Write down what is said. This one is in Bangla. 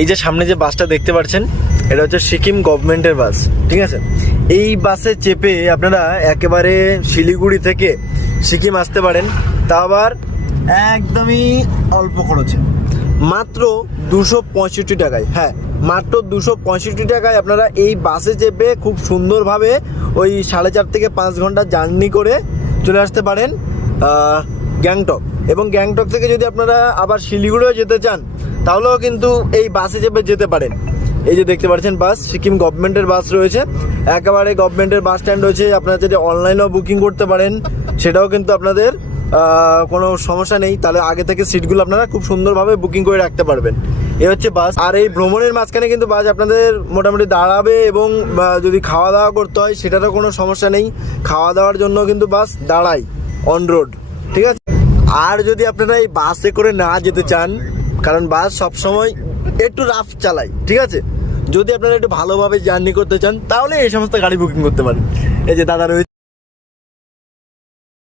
এই যে সামনে যে বাসটা দেখতে পাচ্ছেন, এটা হচ্ছে সিকিম গভর্নমেন্টের বাস, ঠিক আছে। এই বাসে চেপে আপনারা একেবারে শিলিগুড়ি থেকে সিকিম আসতে পারেন, তা আবার একদমই অল্প খরচে, মাত্র 265 টাকায়। হ্যাঁ, মাত্র 265 টাকায় আপনারা এই বাসে চেপে খুব সুন্দরভাবে ওই 4.5 থেকে 5 ঘন্টা জার্নি করে চলে আসতে পারেন গ্যাংটক। এবং গ্যাংটক থেকে যদি আপনারা আবার শিলিগুড়িও যেতে চান, তাহলেও কিন্তু এই বাসে চেপে যেতে পারেন। এই যে দেখতে পাচ্ছেন বাস, সিকিম গভর্নমেন্টের বাস রয়েছে, একেবারে গভর্নমেন্টের বাস স্ট্যান্ড রয়েছে। আপনারা যদি অনলাইনেও বুকিং করতে পারেন, সেটাও কিন্তু আপনাদের কোনো সমস্যা নেই। তাহলে আগে থেকে সিটগুলো আপনারা খুব সুন্দরভাবে বুকিং করে রাখতে পারবেন। এই হচ্ছে বাস। আর এই ভ্রমণের মাঝখানে কিন্তু বাস আপনাদের মোটামুটি দাঁড়াবে, এবং যদি খাওয়া দাওয়া করতে হয় সেটারও কোনো সমস্যা নেই। খাওয়া দাওয়ার জন্য কিন্তু বাস দাঁড়ায় অন রোড, ঠিক আছে। আর যদি আপনারা এই বাসে করে না যেতে চান, কারণ বাস সবসময় একটু রাফ চালায়, ঠিক আছে, যদি আপনারা একটু ভালোভাবে জার্নি করতে চান, তাহলে এই সমস্ত গাড়ি বুকিং করতে পারেন। এই যে দাদা রয়েছে।